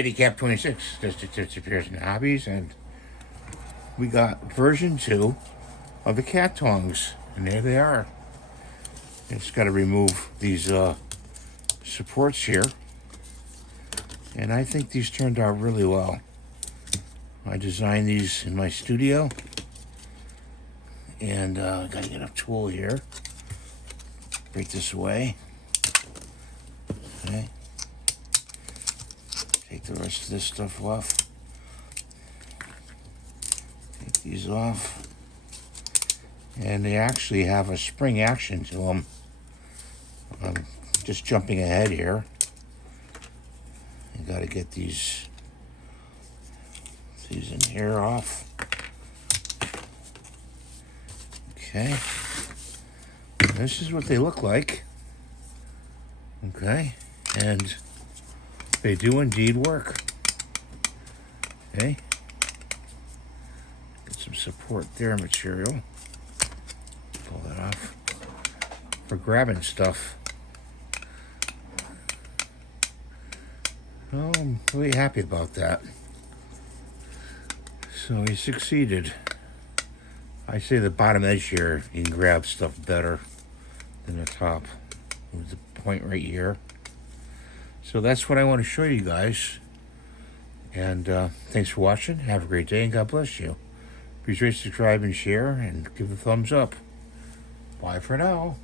Handicap 26 just disappears in hobbies, and we got version 2 of the cat tongs, and there they are. Just got to remove these supports here, and I think these turned out really well. I designed these in my studio, and I got to get a tool here. Break this away. Okay. Take the rest of this stuff off. Take these off. And they actually have a spring action to them. I'm just jumping ahead here. You got to get these in here off. Okay. This is what they look like. Okay. And they do indeed work. Okay. Get some support there material. Pull that off. For grabbing stuff. Oh, I'm really happy about that. So we succeeded. I say the bottom edge here, you can grab stuff better than the top. With the point right here. So that's what I want to show you guys. And thanks for watching. Have a great day, and God bless you. Please rate, subscribe, and share, and give a thumbs up. Bye for now.